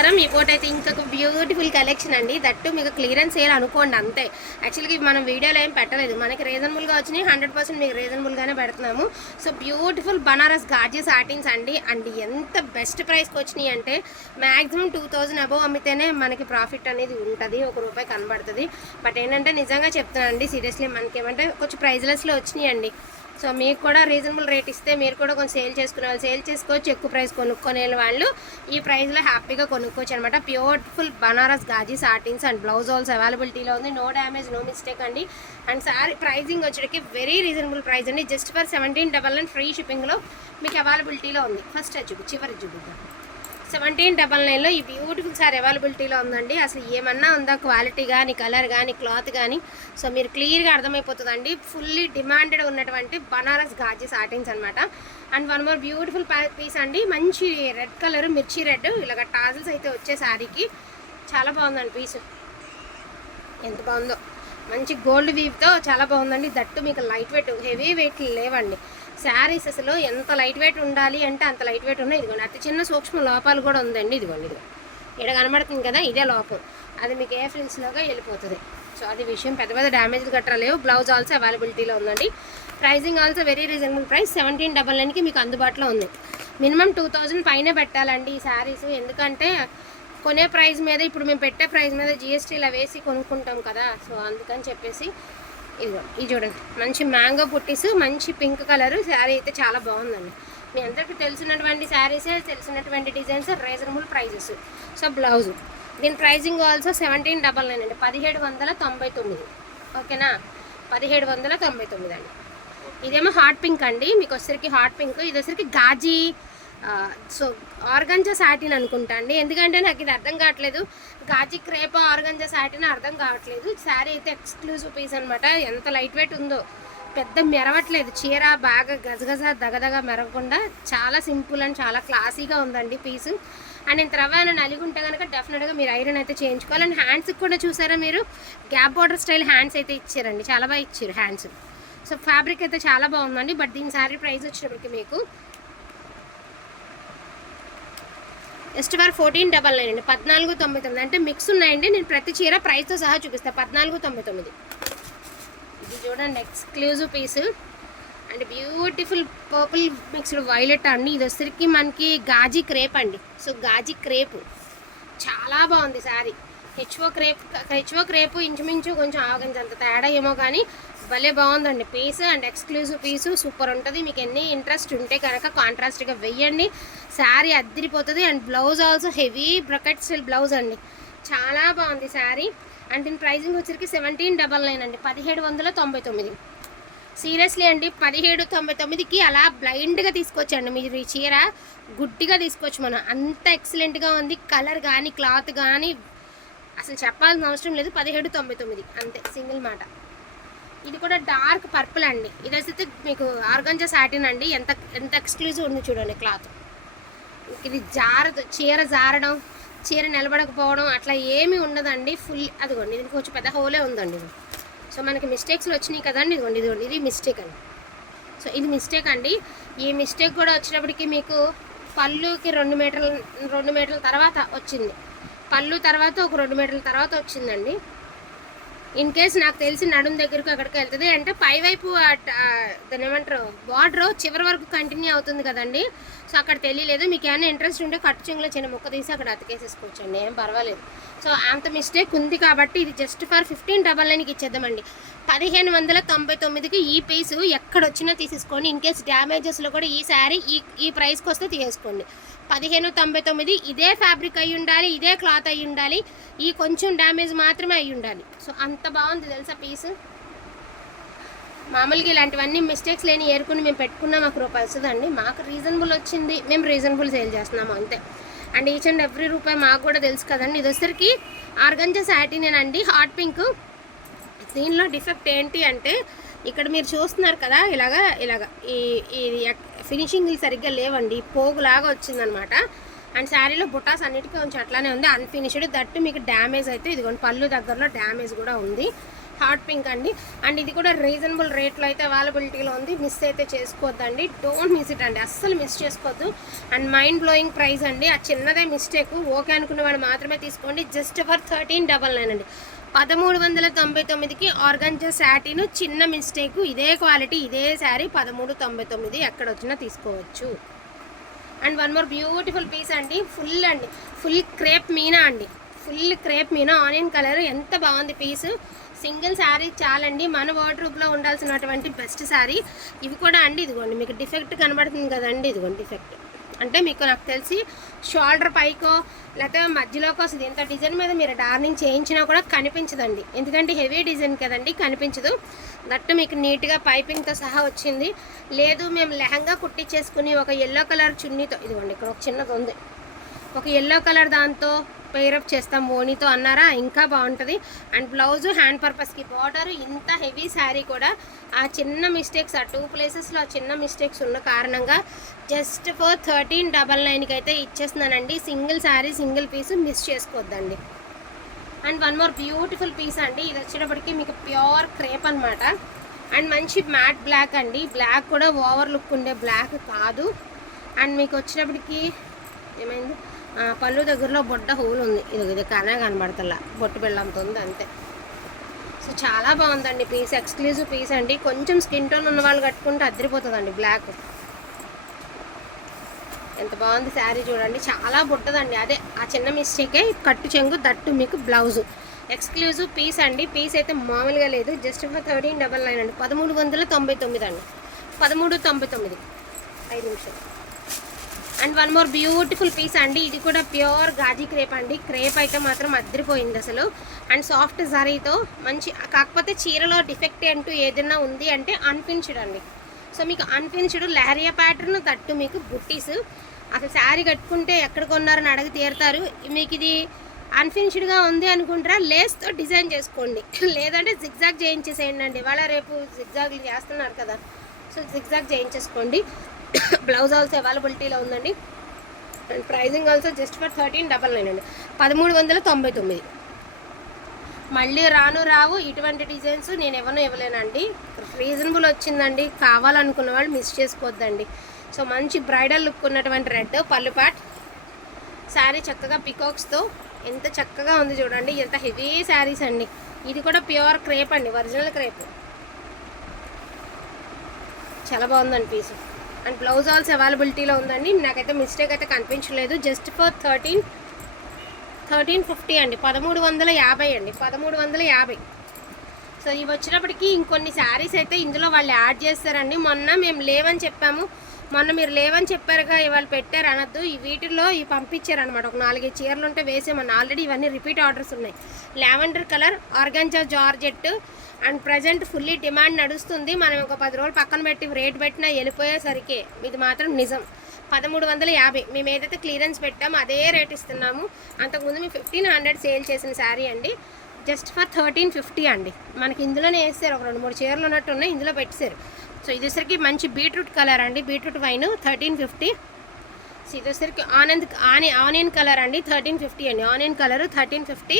నమస్కారం. ఈ పూట అయితే ఇంకొక బ్యూటిఫుల్ కలెక్షన్ అండి. దట్టు మీకు క్లియరెన్స్ సేల్ అనుకోండి అంతే. యాక్చువల్గా మనం వీడియోలో ఏం పెట్టలేదు. మనకి రీజనబుల్గా వచ్చినాయి. హండ్రెడ్ పర్సెంట్ మీకు రీజనబుల్గానే పెడుతున్నాము. So beautiful Banaras Ghazi satins అండి. అండ్ ఎంత బెస్ట్ ప్రైస్కి వచ్చినాయి అంటే మ్యాక్సిమం టూ థౌజండ్ అబవ్ అమ్మితేనే మనకి ప్రాఫిట్ అనేది ఉంటుంది. ఒక రూపాయి కనబడుతుంది. బట్ ఏంటంటే నిజంగా చెప్తానండి సీరియస్లీ మనకి ఏమంటే కొంచెం ప్రైజ్లెస్లో వచ్చినాయి అండి. సో మీకు కూడా రీజనబుల్ రేట్ ఇస్తే మీరు కూడా కొంచెం సేల్ చేసుకునే వాళ్ళు సేల్ చేసుకోవచ్చు ఎక్కువ ప్రైస్ కొనుక్కునే వాళ్ళు. ఈ ప్రైస్లో హ్యాపీగా కొనుక్కోవచ్చు అనమాట ప్యూర్ఫుల్ Banaras gaji satins and blouse also అవైలబిలిటీలో ఉంది. నో డ్యామేజ్ నో మిస్టేక్ అండి. అండ్ సారీ ప్రైజింగ్ వచ్చేటికి వెరీ రీజనబుల్ ప్రైస్ అండి. Just for seventeen double nine free షిప్పింగ్లో మీకు అవైలబిలిటీలో ఉంది. ఫస్ట్ చూపి చివరి చూపిద్దాం. సెవెంటీన్ డబల్ నైన్లో ఈ బ్యూటిఫుల్ సార్ అవైలబిలిటీలో ఉందండి. అసలు ఏమన్నా ఉందా? క్వాలిటీ కానీ కలర్ కానీ క్లాత్ కానీ సో మీరు క్లియర్గా అర్థమైపోతుందండి. ఫుల్లీ డిమాండెడ్ ఉన్నటువంటి బనారస్ గాజెస్ సాటిన్స్ అనమాట and one more beautiful piece అండి. మంచి రెడ్ కలర్ మిర్చి రెడ్ ఇలాగ టాజిల్స్ అయితే వచ్చే శారీకి చాలా బాగుందండి పీస్ ఎంత బాగుందో. మంచి గోల్డ్ వీవ్తో చాలా బాగుందండి. దట్టు మీకు లైట్ వెయిట్ హెవీ వెయిట్ లేవండి. శారీస్ అసలు ఎంత లైట్ వెయిట్ ఉండాలి అంటే అంత లైట్ వెయిట్ ఉన్నాయి. ఇదిగోండి అతి చిన్న సూక్ష్మ లోపాలు కూడా ఉందండి. ఇదిగోండి ఇదిగో ఇక్కడ కనబడుతుంది కదా ఇదే లోపం. అది మీకు ఏ ఫ్రిల్స్లోగా వెళ్ళిపోతుంది. సో అది విషయం పెద్ద పెద్ద డ్యామేజ్ గట్రా లేవు. బ్లౌజ్ ఆల్సో అవైలబిలిటీలో ఉందండి. Pricing also very reasonable price seventeen double నైన్కి మీకు అందుబాటులో ఉంది. మినిమం టూ థౌజండ్ పైన పెట్టాలండి ఈ శారీస్. ఎందుకంటే కొనే ప్రైస్ మీద ఇప్పుడు మేము పెట్టే ప్రైస్ మీద జిఎస్టీలో వేసి కొనుక్కుంటాం కదా. సో అందుకని చెప్పేసి ఇదిగో ఇది చూడండి. మంచి మ్యాంగో పుట్టిస్ మంచి పింక్ కలర్. శారీ అయితే చాలా బాగుందండి. మీ అందరికీ తెలిసినటువంటి శారీస్ తెలిసినటువంటి designs reasonable prices. So blouse. దీని pricing also seventeen double nine అండి. పదిహేడు వందల తొంభై తొమ్మిది. ఓకేనా? పదిహేడు వందల తొంభై తొమ్మిది అండి. ఇదేమో హాట్ పింక్ అండి. మీకు వచ్చరికి హాట్ పింక్. ఇది వచ్చరికి గాజీ సో ఆర్గంజా సాటిన్ అనుకుంటా అండి. ఎందుకంటే నాకు ఇది అర్థం కావట్లేదు. గాజి క్రేప ఆర్గంజా సాటిన్ అర్థం కావట్లేదు. శారీ అయితే ఎక్స్క్లూజివ్ పీస్ అనమాట ఎంత లైట్ వెయిట్ ఉందో. పెద్ద మెరవట్లేదు. చీర బాగా గజగజ దగదగ మెరవకుండా చాలా సింపుల్ అండ్ చాలా క్లాసీగా ఉందండి పీసు అండ్ నేను తర్వాత నలిగి ఉంటే కనుక డెఫినెట్గా మీరు ఐరన్ అయితే చేయించుకోవాలి. అండ్ హ్యాండ్స్కి కూడా చూసారా మీరు? గ్యాప్ బార్డర్ స్టైల్ హ్యాండ్స్ అయితే ఇచ్చారండి. చాలా బాగా ఇచ్చారు హ్యాండ్స్ సో ఫ్యాబ్రిక్ అయితే చాలా బాగుందండి. బట్ దీని శారీ ప్రైస్ వచ్చినప్పటికి మీకు just for fourteen double nine అండి. పద్నాలుగు తొంభై తొమ్మిది. అంటే మిక్స్ ఉన్నాయండి. నేను ప్రతి చీర ప్రైస్తో సహా చూపిస్తాను పద్నాలుగు తొంభై తొమ్మిది. ఇది చూడండి exclusive piece and beautiful purple mixed violet అండి. ఇది వచ్చరికి మనకి గాజీ క్రేప్ అండి. So Ghazi crepe. చాలా బాగుంది sari. HO crepe HO crepe ఇంచుమించు కొంచెం ఆగించంత తేడా ఏమో కానీ భలే బాగుందండి. Piece and exclusive piece super ఉంటుంది. మీకు ఎన్ని ఇంట్రెస్ట్ ఉంటే కనుక కాంట్రాస్ట్గా వెయ్యండి. Sari అద్దరిపోతుంది and blouse also heavy brocade style blouse అండి. చాలా బాగుంది శారీ అండ్ దీని ప్రైజింగ్ వచ్చరికి సెవెంటీన్ డబల్ నైన్ అండి. పదిహేడు వందల తొంభై తొమ్మిది. సీరియస్లీ అండి పదిహేడు తొంభై తొమ్మిదికి అలా బ్లైండ్గా తీసుకొచ్చండి. మీరు ఈ చీర గుడ్డిగా తీసుకోవచ్చు మనం. అంత ఎక్సలెంట్గా ఉంది. కలర్ కానీ క్లాత్ కానీ అసలు చెప్పాల్సిన అవసరం లేదు. పదిహేడు తొంభై తొమ్మిది. అంతే. సింగిల్ మాట. ఇది కూడా డార్క్ పర్పుల్ అండి. ఇది అయితే మీకు ఆర్గంజా సాటిన్ అండి. ఎంత ఎంత ఎక్స్క్లూజివ్ ఉంది చూడండి క్లాత్. ఇది జారదు చీర జారడం చీర నిలబడకపోవడం అట్లా ఏమీ ఉండదండి. ఫుల్ అదిగోండి దీనికి కొంచెం పెద్ద హోలే ఉందండి ఇది. సో మనకి మిస్టేక్స్లు వచ్చినాయి కదండి ఇదిగోండి ఇదిగోండి ఇది మిస్టేక్ అండి. సో ఇది మిస్టేక్ అండి. ఈ మిస్టేక్ కూడా వచ్చినప్పటికీ మీకు పళ్ళుకి రెండు మీటర్ల రెండు మీటర్ల తర్వాత వచ్చింది. పళ్ళు తర్వాత ఒక రెండు మీటర్ల తర్వాత వచ్చిందండి. ఇన్ కేస్ నాకు తెలిసి నడుం దగ్గరకు అక్కడికి వెళ్తుంది. అంటే పైవైపు అట్- ఏమంటారు? బార్డర్ చివరి వరకు కంటిన్యూ అవుతుంది కదండి. సో అక్కడ తెలియలేదు. మీకు ఏమైనా ఇంట్రెస్ట్ ఉంటే కట్ చెంగులో చిన్న ముక్క తీసి అక్కడ అతికేసేసుకోవచ్చండి. ఏం పర్వాలేదు. సో అంత మిస్టేక్ ఉంది కాబట్టి ఇది జస్ట్ ఫర్ ఫిఫ్టీన్ డబల్ నైన్కి ఇచ్చేద్దామండి. పదిహేను వందల తొంభై తొమ్మిదికి ఈ పీసు ఎక్కడ వచ్చినా తీసేసుకోండి ఇన్ కేస్ డ్యామేజెస్లో కూడా ఈ శారీ ఈ ఈ ప్రైస్కి వస్తే తీసేసుకోండి. పదిహేను తొంభై తొమ్మిది ఇదే ఫ్యాబ్రిక్ అయి ఉండాలి ఇదే క్లాత్ అయి ఉండాలి. ఈ కొంచెం డ్యామేజ్ మాత్రమే అయి ఉండాలి. సో అంత బాగుంది తెలుసా పీస్ మామూలుగా ఇలాంటివన్నీ మిస్టేక్స్ లేని ఏరుకుని మేము పెట్టుకున్నాం మాకు రూపాయి వస్తుందండి. మాకు రీజనబుల్ వచ్చింది. మేము రీజనబుల్ సేల్ చేస్తున్నాము అంతే. అండ్ ఈచ్ అండ్ ఎవ్రీ రూపాయి మాకు కూడా తెలుసు కదండి. ఇది వచ్చరికి ఆర్గంజా సాటినేనండి హాట్ పింక్ దీనిలో డిఫెక్ట్ ఏంటి అంటే ఇక్కడ మీరు చూస్తున్నారు కదా ఇలాగా ఇలాగా. ఈ ఈ ఫినిషింగ్ సరిగ్గా లేవండి పోగులాగా వచ్చిందనమాట. అండ్ శారీలో బుటాస్ అన్నిటికీ కొంచెం అట్లానే ఉంది అన్ఫినిష్డ్ దట్టు మీకు డ్యామేజ్ అయితే ఇదిగోండి పళ్ళు దగ్గరలో డ్యామేజ్ కూడా ఉంది. హాట్ పింక్ అండి. అండ్ ఇది కూడా రీజనబుల్ రేట్లో అయితే అవైలబిలిటీలో ఉంది. మిస్ అయితే చేసుకోవద్దండి. డోంట్ మిస్ ఇట్ అండి. అస్సలు మిస్ చేసుకోవద్దు. అండ్ మైండ్ బ్లోయింగ్ ప్రైస్ అండి. ఆ చిన్నదే మిస్టేక్ ఓకే అనుకున్న వాడు మాత్రమే తీసుకోండి. Just for thirteen double nine అండి. పదమూడు వందల తొంభై తొమ్మిదికి ఆర్గంజా శాటీను చిన్న మిస్టేక్ ఇదే క్వాలిటీ ఇదే శారీ పదమూడు తొంభై తొమ్మిది ఎక్కడ వచ్చినా తీసుకోవచ్చు. And one more beautiful piece అండి. ఫుల్ అండి. ఫుల్ క్రేప్ మీనా అండి. ఫుల్ క్రేప్ మీనా. ఆనియన్ కలర్ ఎంత బాగుంది పీస్. సింగిల్ శారీ చాలండి. మన వార్డ్రూబ్లో ఉండాల్సినటువంటి బెస్ట్ శారీ. ఇవి కూడా అండి. ఇదిగోండి మీకు డిఫెక్ట్ కనబడుతుంది కదండి. ఇదిగోండి డిఫెక్ట్. అంటే మీకు నాకు తెలిసి షోల్డర్ పైకో లేకపోతే మధ్యలోకి వస్తుంది. ఇంత డిజైన్ మీద మీరు డార్నింగ్ చేయించినా కూడా కనిపించదండి. ఎందుకంటే హెవీ డిజైన్ కదండి కనిపించదు. దట్టు మీకు నీట్గా పైపింగ్తో సహా వచ్చింది. లేదు మేము లెహంగా కుట్టించేసుకుని ఒక ఎల్లో కలర్ చున్నీతో ఇదిగోండి ఇక్కడ ఒక చిన్నది ఉంది. ఒక ఎల్లో కలర్ దాంతో పేరప్ చేస్తాం ఓనీతో అన్నారా? ఇంకా బాగుంటుంది. అండ్ బ్లౌజ్ హ్యాండ్ పర్పస్కి బార్డర్ ఇంత హెవీ శారీ కూడా ఆ చిన్న మిస్టేక్స్ ఆ టూ ప్లేసెస్లో ఆ చిన్న మిస్టేక్స్ ఉన్న కారణంగా జస్ట్ ఫర్ థర్టీన్ డబల్ నైన్కి అయితే ఇచ్చేస్తున్నానండి. Single sari single piece miss చేసుకోవద్దండి. And one more beautiful piece అండి. ఇది వచ్చేటప్పటికి మీకు ప్యూర్ క్రేప్ అనమాట అండ్ మంచి మ్యాట్ బ్లాక్ అండి. బ్లాక్ కూడా ఓవర్ లుక్ ఉండే బ్లాక్ కాదు. అండ్ మీకు వచ్చేటప్పటికి ఏమైంది? పళ్ళు దగ్గరలో బొడ్డ హోల్ ఉంది. ఇది ఇది కానే కనబడతల్లా బొట్టు బెల్లంతో ఉంది అంతే. సో చాలా బాగుందండి పీస్. ఎక్స్క్లూజివ్ పీస్ అండి. కొంచెం స్కిన్ టోన్ ఉన్న వాళ్ళు కట్టుకుంటే అదిరిపోతుందండి బ్లాక్. ఎంత బాగుంది శారీ చూడండి. చాలా బుట్టదండి అదే ఆ చిన్న మిస్టేకే కట్టు చెంగు దట్టు మీకు బ్లౌజ్. ఎక్స్క్లూజివ్ పీస్ అండి. పీస్ అయితే మామూలుగా లేదు. Just for thirteen double nine అండి. పదమూడు వందల తొంభై తొమ్మిది అండి. పదమూడు తొంభై తొమ్మిది. ఐదు నిమిషాలు. And one more beautiful piece అండి. ఇది కూడా ప్యూర్ గాజీ క్రేప్ అండి. క్రేప్ అయితే మాత్రం అద్దరిపోయింది అసలు. అండ్ సాఫ్ట్ జరీతో మంచి కాకపోతే చీరలో డిఫెక్ట్ అంటూ ఏదైనా ఉంది అంటే అన్ఫినిష్డ్ అండి. సో మీకు అన్ఫినిష్డ్ లహరియా ప్యాటర్న్ తట్టు మీకు బుట్టీస్. అసలు శారీ కట్టుకుంటే ఎక్కడ కొన్నారని అడిగి తీరుతారు. మీకు ఇది అన్ఫినిష్డ్గా ఉంది అనుకుంటారా? లేస్తో డిజైన్ చేసుకోండి. లేదంటే జిగ్జాగ్ చేయించేసేయండి అండి. ఇవాళ రేపు జిగ్జాగ్లు చేస్తున్నారు కదా. సో జిగ్జాగ్ చేయించేసుకోండి. బ్లౌజ్ ఆల్సో అవైలబిలిటీలో ఉందండి. And pricing also just for thirteen double nine అండి. పదమూడు వందల తొంభై తొమ్మిది. మళ్ళీ రాను రావు ఇటువంటి డిజైన్స్ నేను ఎవరు ఇవ్వలేనండి. రీజనబుల్ వచ్చిందండి. కావాలనుకున్న వాళ్ళు మిస్ చేసుకోవద్దండి. సో మంచి బ్రైడల్ లుక్ ఉన్నటువంటి రెడ్ పళ్ళు పాట్. శారీ చక్కగా పికాక్స్తో ఎంత చక్కగా ఉంది చూడండి. ఎంత హెవీ శారీస్ అండి. ఇది కూడా ప్యూర్ క్రేప్ అండి. Original crepe. చాలా బాగుందండి పీసు. అండ్ బ్లౌజ్ ఆల్స్ అవైలబిలిటీలో ఉందండి. నాకైతే మిస్టేక్ అయితే కనిపించలేదు. Just for thirteen thirteen fifty అండి. పదమూడు వందల యాభై అండి. పదమూడు వందల యాభై. సో ఇవి వచ్చినప్పటికీ ఇంకొన్ని శారీస్ అయితే ఇందులో వాళ్ళు యాడ్ చేస్తారండి. మొన్న మేము లేవని చెప్పాము. మొన్న మీరు లేవని చెప్పారుగా ఇవాళ పెట్టారు అనొద్దు. ఈ వీటిల్లో ఇవి పంపించారు అనమాట ఒక నాలుగైదు చీరలు ఉంటే వేసేమన్నా ఆల్రెడీ ఇవన్నీ రిపీట్ ఆర్డర్స్ ఉన్నాయి. Lavender colour organza georgette and present fully demand నడుస్తుంది. మనం ఒక పది రోజులు పక్కన పెట్టి రేట్ పెట్టినా వెళ్ళిపోయేసరికి ఇది మాత్రం నిజం. పదమూడు వందల యాభై. మేము ఏదైతే క్లియరెన్స్ పెట్టామో అదే రేట్ ఇస్తున్నాము. అంతకుముందు మేము ఫిఫ్టీన్ హండ్రెడ్ సేల్ చేసిన శారీ అండి. జస్ట్ ఫర్ థర్టీన్ ఫిఫ్టీ అండి. మనకి ఇందులోనే వేస్తారు ఒక రెండు మూడు చీరలు ఉన్నట్టు ఉన్నాయి. ఇందులో పెట్టేశారు. సో ఇదేసరికి మంచి బీట్రూట్ కలర్ అండి. Beetroot wine thirteen fifty. So ఇదేసరికి ఆనంద్ ఆని ఆనియన్ కలర్ అండి. థర్టీన్ ఫిఫ్టీ అండి. Onion colour thirteen fifty.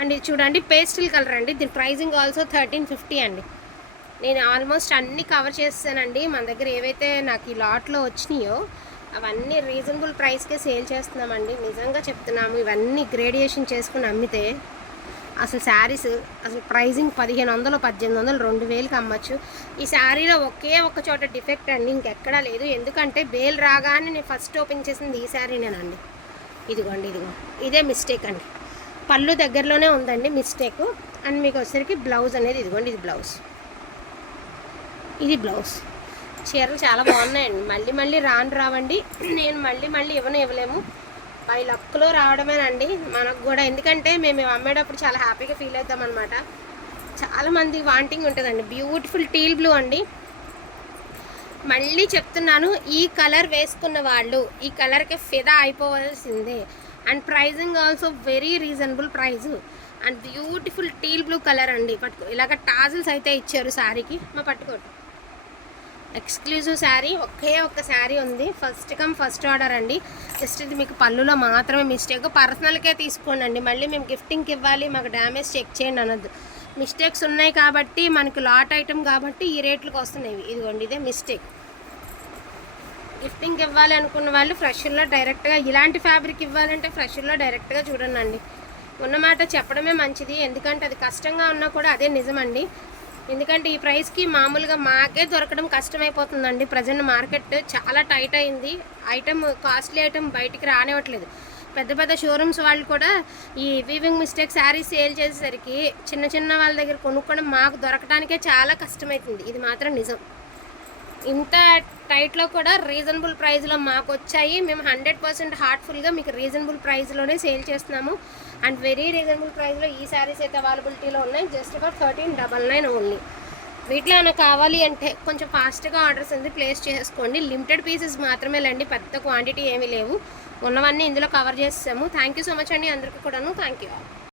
And ఇది చూడండి పేస్టిల్ కలర్ అండి. దీని ప్రైజింగ్ ఆల్సో థర్టీన్ ఫిఫ్టీ అండి. నేను ఆల్మోస్ట్ అన్నీ కవర్ చేస్తానండి. మన దగ్గర ఏవైతే నాకు ఈ లాట్లో వచ్చినాయో అవన్నీ రీజనబుల్ ప్రైస్కే సేల్ చేస్తున్నామండి. నిజంగా చెప్తున్నాము ఇవన్నీ గ్రేడియేషన్ చేసుకుని అమ్మితే అసలు శారీస్ అసలు ప్రైజింగ్ పదిహేను వందలు పద్దెనిమిది వందలు రెండు వేలకి అమ్మచ్చు. ఈ శారీలో ఒకే ఒక చోట డిఫెక్ట్ అండి ఇంకెక్కడా లేదు. ఎందుకంటే బేల్ రాగానే నేను ఫస్ట్ ఓపెన్ చేసింది ఈ శారీనేనండి. ఇదిగోండి ఇదిగో. ఇదే మిస్టేక్ అండి. పళ్ళు దగ్గరలోనే ఉందండి మిస్టేక్. అండ్ మీకు వచ్చేసరికి బ్లౌజ్ అనేది ఇదిగోండి ఇది బ్లౌజ్. ఇది బ్లౌజ్. చీరలు చాలా బాగున్నాయండి. మళ్ళీ మళ్ళీ రాను రావండి. నేను మళ్ళీ మళ్ళీ ఇవ్వను ఇవ్వలేము. బై లక్లో రావడమేనండి. మనకు కూడా ఎందుకంటే మేము అమ్మేటప్పుడు చాలా హ్యాపీగా ఫీల్ అవుతాం అనమాట చాలా మంది వాంటింగ్ ఉంటుందండి. బ్యూటిఫుల్ టీల్ బ్లూ అండి. మళ్ళీ చెప్తున్నాను ఈ కలర్ వేసుకున్న వాళ్ళు ఈ కలర్కి ఫిదా అయిపోవాల్సిందే. And pricing also very reasonable price. And beautiful teal blue colour అండి. పట్టుకో ఇలాగ టాజిల్స్ అయితే ఇచ్చారు శారీకి మా పట్టుకోండి. ఎక్స్క్లూజివ్ శారీ ఒకే ఒక్క శారీ ఉంది. ఫస్ట్ కమ్ ఫస్ట్ ఆర్డర్ అండి. జస్ట్ ఇది మీకు పళ్ళులో మాత్రమే మిస్టేక్ పర్సనల్కే తీసుకోండి అండి మళ్ళీ మేము గిఫ్టింగ్కి ఇవ్వాలి మాకు డ్యామేజ్ చెక్ చేయండి అనొద్దు. మిస్టేక్స్ ఉన్నాయి కాబట్టి మనకి లాట్ ఐటమ్ కాబట్టి ఈ రేట్లకు వస్తున్నాయి. ఇదిగోండి ఇదే మిస్టేక్ గిఫ్టింగ్ ఇవ్వాలి అనుకున్న వాళ్ళు ఫ్రెష్లో డైరెక్ట్గా ఇలాంటి ఫ్యాబ్రిక్ ఇవ్వాలంటే ఫ్రెష్లో డైరెక్ట్గా చూడండి. ఉన్నమాట చెప్పడమే మంచిది. ఎందుకంటే అది కష్టంగా ఉన్నా కూడా అదే నిజమండి. ఎందుకంటే ఈ ప్రైస్కి మామూలుగా మాకే దొరకడం కష్టమైపోతుందండి. ప్రజెంట్ మార్కెట్ చాలా టైట్ అయింది. ఐటమ్ కాస్ట్లీ ఐటమ్ బయటికి రానివ్వట్లేదు. పెద్ద పెద్ద షోరూమ్స్ వాళ్ళు కూడా ఈ వీవింగ్ మిస్టేక్ శారీస్ సేల్ చేసేసరికి చిన్న చిన్న వాళ్ళ దగ్గర కొనుక్కోవడం మాకు దొరకడానికే చాలా కష్టమవుతుంది ఇది మాత్రం నిజం. ఇంత టైట్లో కూడా రీజనబుల్ ప్రైస్లో మాకు వచ్చాయి మేము హండ్రెడ్ పర్సెంట్ హార్ట్ఫుల్గా మీకు రీజనబుల్ ప్రైస్లోనే సేల్ చేస్తున్నాము. అండ్ వెరీ రీజనబుల్ ప్రైస్లో ఈ శారీస్ అయితే అవైలబిలిటీలో ఉన్నాయి. Just for thirteen double nine only. వీటిలో ఏమైనా కావాలి అంటే కొంచెం ఫాస్ట్గా ఆర్డర్స్ అనేది ప్లేస్ చేసుకోండి. లిమిటెడ్ పీసెస్ మాత్రమే లేండి పెద్ద క్వాంటిటీ ఏమీ లేవు. ఉన్నవన్నీ ఇందులో కవర్ చేసాము థ్యాంక్ యూ సో మచ్ అండి అందరికీ కూడాను. Thank you